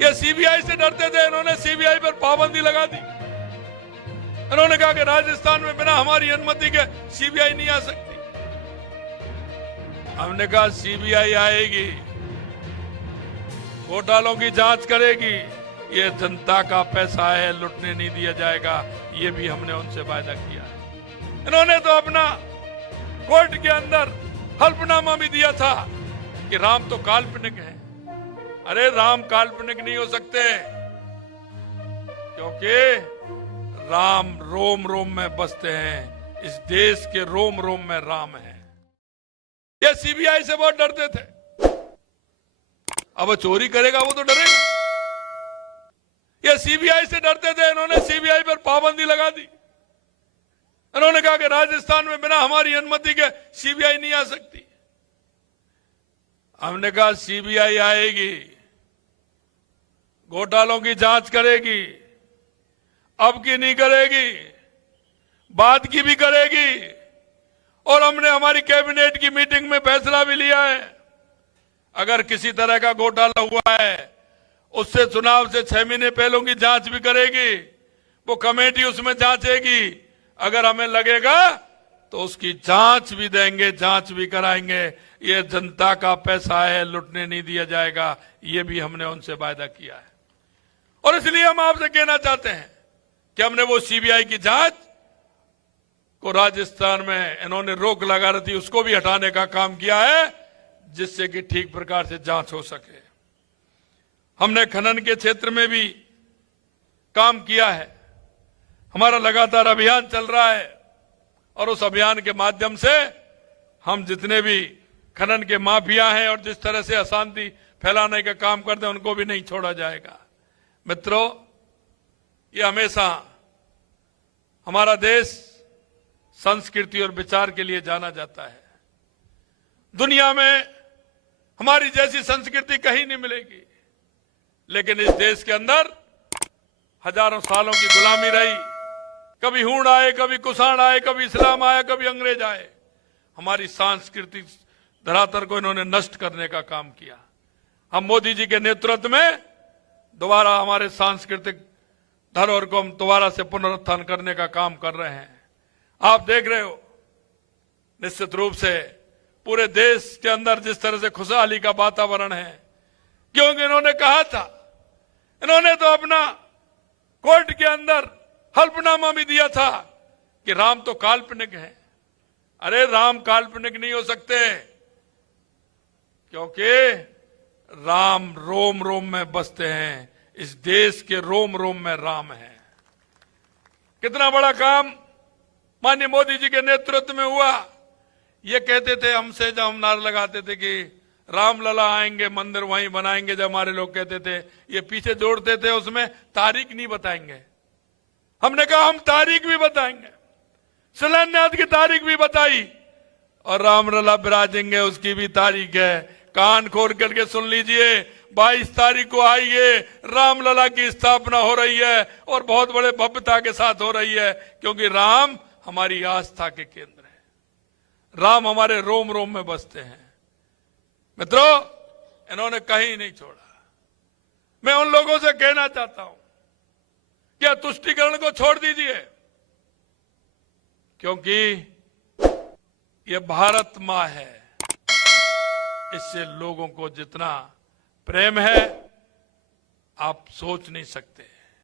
ये सीबीआई से डरते थे, इन्होंने सीबीआई पर पाबंदी लगा दी। इन्होंने कहा कि राजस्थान में बिना हमारी अनुमति के सीबीआई नहीं आ सकती। हमने कहा सीबीआई आएगी, घोटालों की जांच करेगी, ये जनता का पैसा है, लुटने नहीं दिया जाएगा, ये भी हमने उनसे वायदा किया है। इन्होंने तो अपना कोर्ट के अंदर हल्फनामा भी दिया था कि राम तो काल्पनिक है। अरे राम काल्पनिक नहीं हो सकते, क्योंकि राम रोम रोम में बसते हैं। इस देश के रोम रोम में राम है। ये सीबीआई से बहुत डरते थे। अब वो चोरी करेगा वो तो डरेगा। ये सीबीआई से डरते थे, इन्होंने सीबीआई पर पाबंदी लगा दी। इन्होंने कहा कि राजस्थान में बिना हमारी अनुमति के सीबीआई नहीं आ सकती। हमने कहा सीबीआई आएगी, घोटालों की जांच करेगी, अब की नहीं करेगी, बाद की भी करेगी। और हमने हमारी कैबिनेट की मीटिंग में फैसला भी लिया है, अगर किसी तरह का घोटाला हुआ है उससे चुनाव से 6 महीने पहले की जांच भी करेगी। वो कमेटी उसमें जांचेगी, अगर हमें लगेगा तो उसकी जांच भी देंगे, जांच भी कराएंगे। ये जनता का पैसा है, लुटने नहीं दिया जाएगा, ये भी हमने उनसे वायदा किया है। और इसलिए हम आपसे कहना चाहते हैं कि हमने वो सीबीआई की जांच को राजस्थान में इन्होंने रोक लगा रही थी, उसको भी हटाने का काम किया है, जिससे कि ठीक प्रकार से जांच हो सके। हमने खनन के क्षेत्र में भी काम किया है। हमारा लगातार अभियान चल रहा है और उस अभियान के माध्यम से हम जितने भी खनन के माफिया हैं और जिस तरह से अशांति फैलाने का काम करते हैं उनको भी नहीं छोड़ा जाएगा। मित्रों, ये हमेशा हमारा देश संस्कृति और विचार के लिए जाना जाता है। दुनिया में हमारी जैसी संस्कृति कहीं नहीं मिलेगी, लेकिन इस देश के अंदर हजारों सालों की गुलामी रही। कभी हूण आए, कभी कुषाण आए, कभी इस्लाम आया, कभी अंग्रेज आए। हमारी सांस्कृतिक धरातल को इन्होंने नष्ट करने का काम किया। हम मोदी जी के नेतृत्व में दोबारा हमारे सांस्कृतिक धरोहर को हम दोबारा से पुनरुत्थान करने का काम कर रहे हैं। आप देख रहे हो, निश्चित रूप से पूरे देश के अंदर जिस तरह से खुशहाली का वातावरण है, क्योंकि इन्होंने कहा था, इन्होंने तो अपना कोर्ट के अंदर हल्फनामा भी दिया था कि राम तो काल्पनिक है। अरे राम काल्पनिक नहीं हो सकते, क्योंकि राम रोम रोम में बसते हैं। इस देश के रोम रोम में राम है। कितना बड़ा काम माननीय मोदी जी के नेतृत्व में हुआ। ये कहते थे हमसे, जब हम नारा लगाते थे कि रामलला आएंगे, मंदिर वहीं बनाएंगे, जब हमारे लोग कहते थे, ये पीछे जोड़ते थे उसमें तारीख नहीं बताएंगे। हमने कहा हम तारीख भी बताएंगे, शिलान्यास की तारीख भी बताई, और रामलला विराजेंगे उसकी भी तारीख है। कान खोल करके सुन लीजिए, 22 तारीख को आइए, रामलला की स्थापना हो रही है और बहुत बड़े भव्यता के साथ हो रही है, क्योंकि राम हमारी आस्था के केंद्र है। राम हमारे रोम रोम में बसते हैं। मित्रों, इन्होंने कहीं नहीं छोड़ा। मैं उन लोगों से कहना चाहता हूं कि तुष्टीकरण को छोड़ दीजिए, क्योंकि ये भारत मां है। इससे लोगों को जितना प्रेम है आप सोच नहीं सकते।